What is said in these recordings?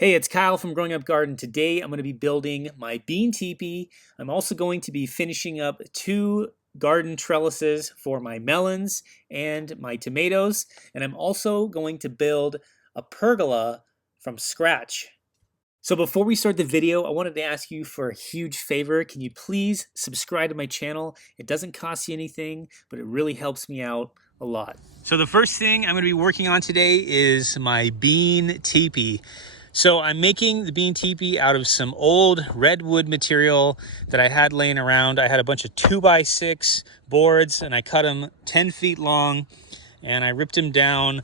Hey, it's Kyle from Growing Up Garden. Today I'm going to be building my bean teepee. I'm also going to be finishing up 2 garden trellises for my melons and my tomatoes. And I'm also going to build a pergola from scratch. So before we start the video, I wanted to ask you for a huge favor. Can you please subscribe to my channel? It doesn't cost you anything, but it really helps me out a lot. So the first thing I'm going to be working on today is my bean teepee. So I'm making the bean teepee out of some old redwood material that I had laying around. I had a bunch of 2x6 boards and I cut them 10 feet long and I ripped them down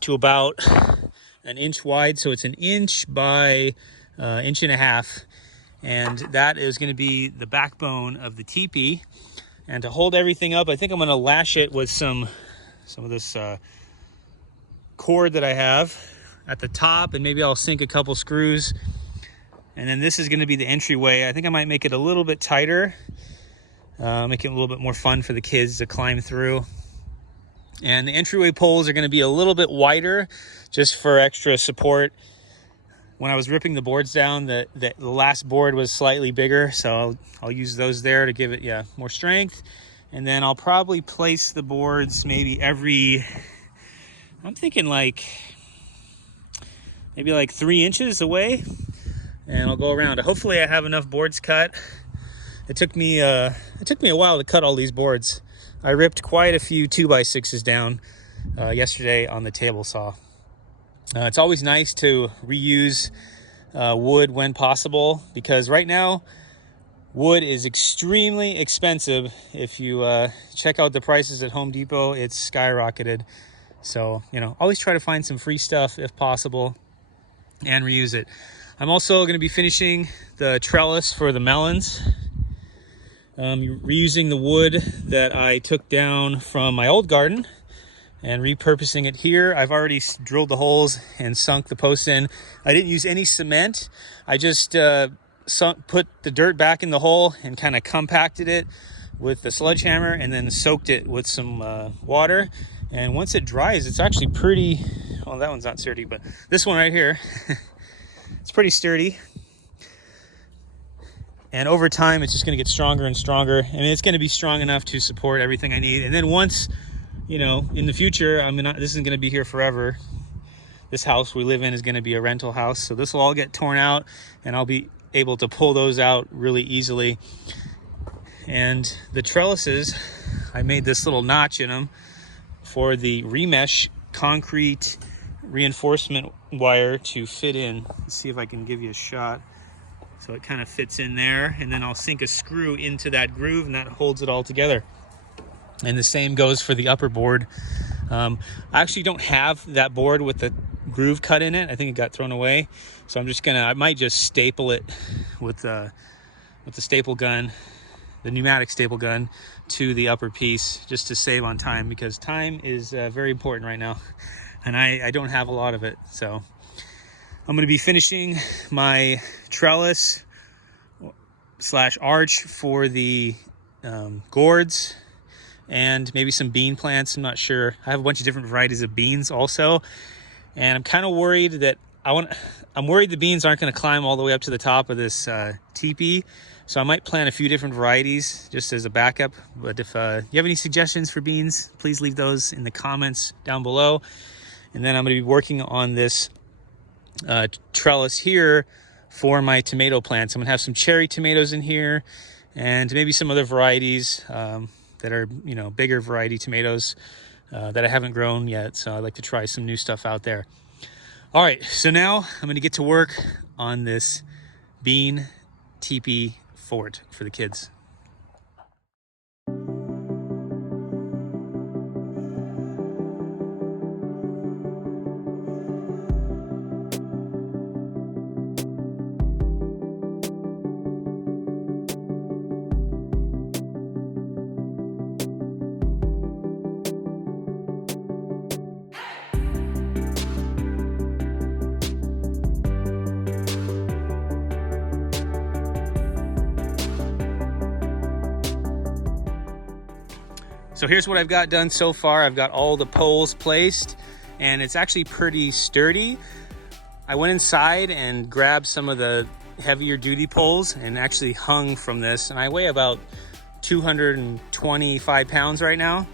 to about an inch wide. So it's an inch by inch and a half. And that is going to be the backbone of the teepee. And to hold everything up, I think I'm going to lash it with some of this cord that I have at the top, and maybe I'll sink a couple screws. And then this is going to be the entryway. I think I might make it a little bit tighter, make it a little bit more fun for the kids to climb through. And the entryway poles are going to be a little bit wider just for extra support. When I was ripping the boards down, the last board was slightly bigger, so I'll use those there to give it more strength. And then I'll probably place the boards maybe I'm thinking maybe like 3 inches away, and I'll go around. Hopefully I have enough boards cut. It took me a while to cut all these boards. I ripped quite a few 2x6s down yesterday on the table saw. It's always nice to reuse wood when possible, because right now wood is extremely expensive. If you check out the prices at Home Depot, it's skyrocketed. So, always try to find some free stuff if possible and reuse it. I'm also going to be finishing the trellis for the melons. Reusing the wood that I took down from my old garden and repurposing it here. I've already drilled the holes and sunk the posts in. I didn't use any cement. I just put the dirt back in the hole and kind of compacted it with the sledgehammer and then soaked it with some water. And once it dries, it's actually pretty, well, that one's not sturdy, but this one right here, it's pretty sturdy. And over time, it's just going to get stronger and stronger. I mean, it's going to be strong enough to support everything I need. And then once, in the future, this isn't going to be here forever. This house we live in is going to be a rental house. So this will all get torn out and I'll be able to pull those out really easily. And the trellises, I made this little notch in them for the remesh concrete reinforcement wire to fit in. Let's see if I can give you a shot. So it kind of fits in there, and then I'll sink a screw into that groove and that holds it all together. And the same goes for the upper board. I actually don't have that board with the groove cut in it. I think it got thrown away. So I might just staple it with the staple gun, the pneumatic staple gun, to the upper piece, just to save on time, because time is very important right now, and I don't have a lot of it. So I'm going to be finishing my trellis / arch for the gourds and maybe some bean plants. I'm not sure. I have a bunch of different varieties of beans also, and I'm kind of worried that I'm worried the beans aren't going to climb all the way up to the top of this teepee. So I might plant a few different varieties just as a backup. But if you have any suggestions for beans, please leave those in the comments down below. And then I'm going to be working on this trellis here for my tomato plants. I'm going to have some cherry tomatoes in here and maybe some other varieties that are, bigger variety tomatoes that I haven't grown yet. So I'd like to try some new stuff out there. All right, so now I'm going to get to work on this bean teepee fort for the kids. So here's what I've got done so far. I've got all the poles placed and it's actually pretty sturdy. I went inside and grabbed some of the heavier duty poles and actually hung from this, and I weigh about 225 pounds right now,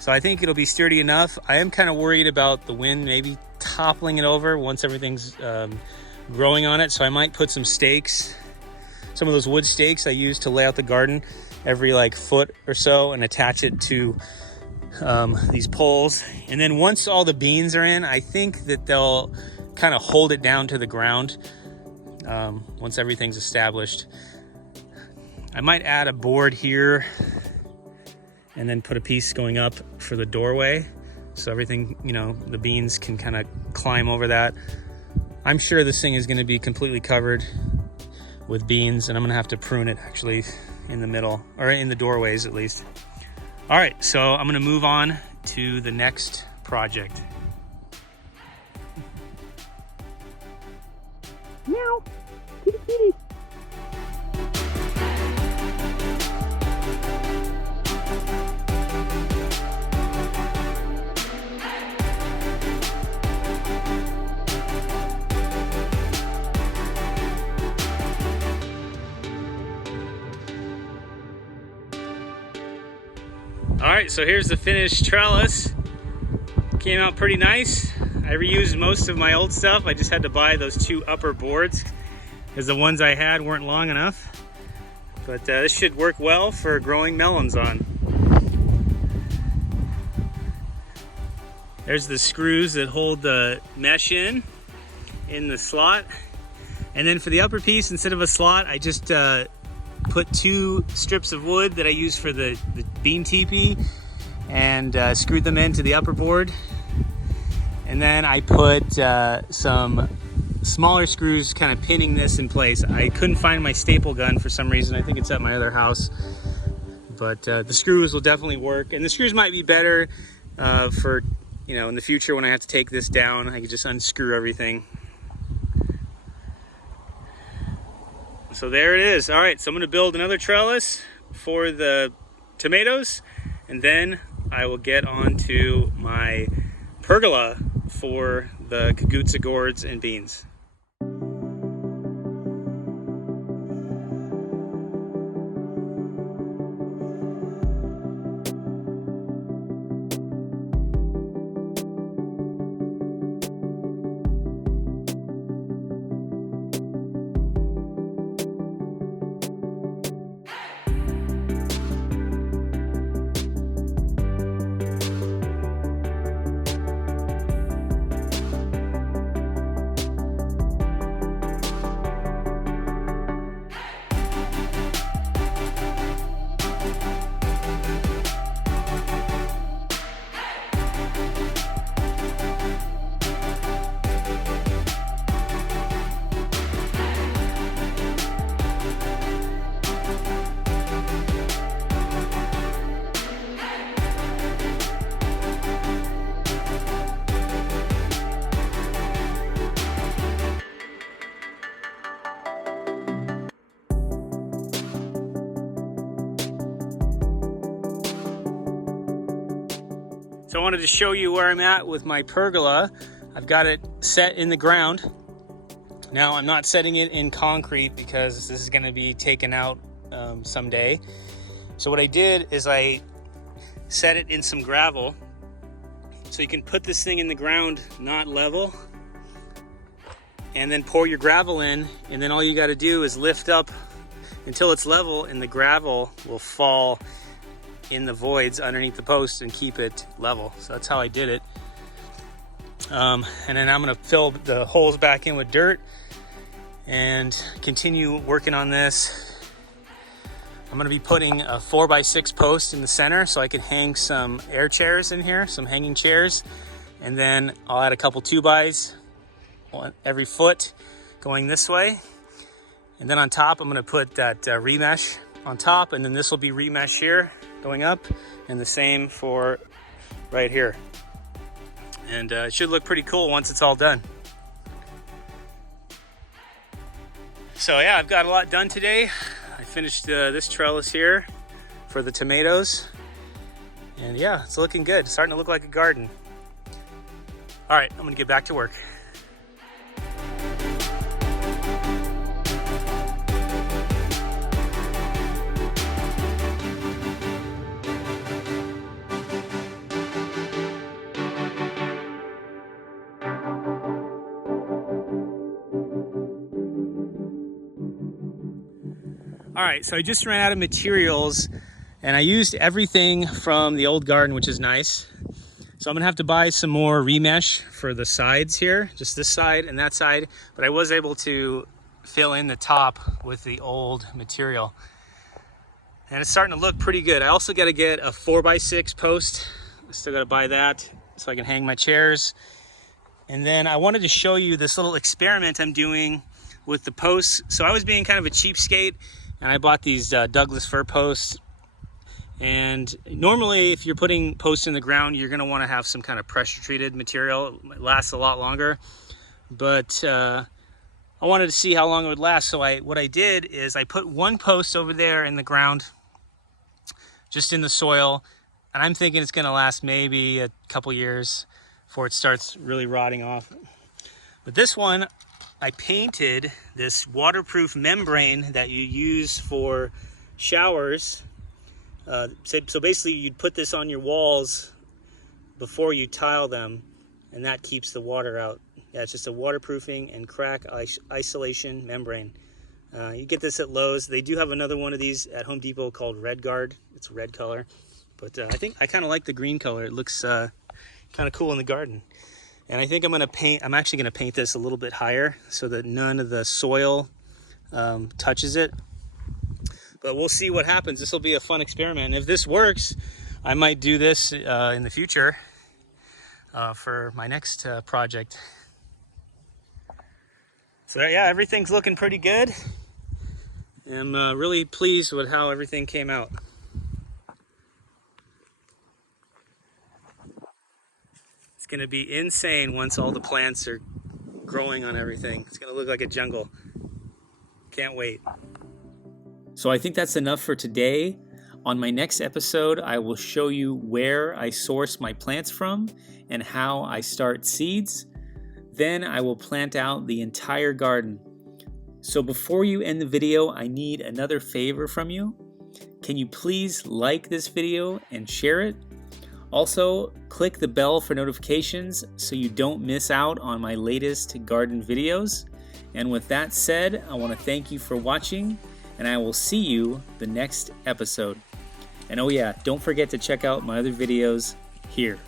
so I think it'll be sturdy enough. I am kind of worried about the wind maybe toppling it over once everything's growing on it, so I might put some stakes, some of those wood stakes I use to lay out the garden, every like foot or so, and attach it to these poles. And then once all the beans are in, I think that they'll kind of hold it down to the ground once everything's established. I might add a board here and then put a piece going up for the doorway, so everything, you know, the beans can kind of climb over that. I'm sure this thing is going to be completely covered with beans, and I'm going to have to prune it actually in the middle, or in the doorways at least. All right, so I'm going to move on to the next project. Meow. Kitty, kitty. All right, so here's the finished trellis. Came out pretty nice. I reused most of my old stuff. I just had to buy those 2 upper boards because the ones I had weren't long enough. But this should work well for growing melons on. There's the screws that hold the mesh in the slot. And then for the upper piece, instead of a slot, I just put 2 strips of wood that I use for the bean teepee and screwed them into the upper board. And then I put some smaller screws kind of pinning this in place. I couldn't find my staple gun for some reason. I think it's at my other house. But the screws will definitely work. And the screws might be better for, you know, in the future when I have to take this down, I can just unscrew everything. So there it is. All right, so I'm gonna build another trellis for the tomatoes, and then I will get on to my pergola for the kagutsa gourds and beans. So I wanted to show you where I'm at with my pergola. I've got it set in the ground. Now I'm not setting it in concrete because this is going to be taken out someday. So what I did is I set it in some gravel. So you can put this thing in the ground not level, and then pour your gravel in, and then all you got to do is lift up until it's level, and the gravel will fall in the voids underneath the post and keep it level. So that's how I did it. And then I'm gonna fill the holes back in with dirt and continue working on this. I'm gonna be putting a 4x6 post in the center so I can hang some air chairs in here, some hanging chairs. And then I'll add a couple 2x every foot going this way. And then on top, I'm gonna put that remesh on top, and then this will be remesh here going up, and the same for right here. And it should look pretty cool once it's all done. So yeah, I've got a lot done today. I finished this trellis here for the tomatoes, and yeah, it's looking good. It's starting to look like a garden. All right, I'm gonna get back to work. All right, so I just ran out of materials and I used everything from the old garden, which is nice. So I'm gonna have to buy some more remesh for the sides here, just this side and that side, but I was able to fill in the top with the old material. And it's starting to look pretty good. I also gotta get a 4x6 post. I still gotta buy that so I can hang my chairs. And then I wanted to show you this little experiment I'm doing with the posts. So I was being kind of a cheapskate and I bought these Douglas fir posts. And normally if you're putting posts in the ground, you're gonna wanna have some kind of pressure treated material. It lasts a lot longer. But I wanted to see how long it would last. So what I did is I put one post over there in the ground, just in the soil. And I'm thinking it's gonna last maybe a couple years before it starts really rotting off. But this one, I painted this waterproof membrane that you use for showers. So basically you'd put this on your walls before you tile them, and that keeps the water out. Yeah, it's just a waterproofing and crack isolation membrane. You get this at Lowe's. They do have another one of these at Home Depot called Red Guard. It's a red color, but I think I kind of like the green color. It looks kind of cool in the garden. And I think I'm actually gonna paint this a little bit higher so that none of the soil touches it. But we'll see what happens. This will be a fun experiment. And if this works, I might do this in the future for my next project. So yeah, everything's looking pretty good. I'm really pleased with how everything came out. It's gonna be insane once all the plants are growing on everything. It's gonna look like a jungle. Can't wait. So I think that's enough for today. On my next episode, I will show you where I source my plants from and how I start seeds. Then I will plant out the entire garden. So before you end the video, I need another favor from you. Can you please like this video and share it? Also, click the bell for notifications so you don't miss out on my latest garden videos. And with that said, I want to thank you for watching, and I will see you the next episode. And oh yeah, don't forget to check out my other videos here.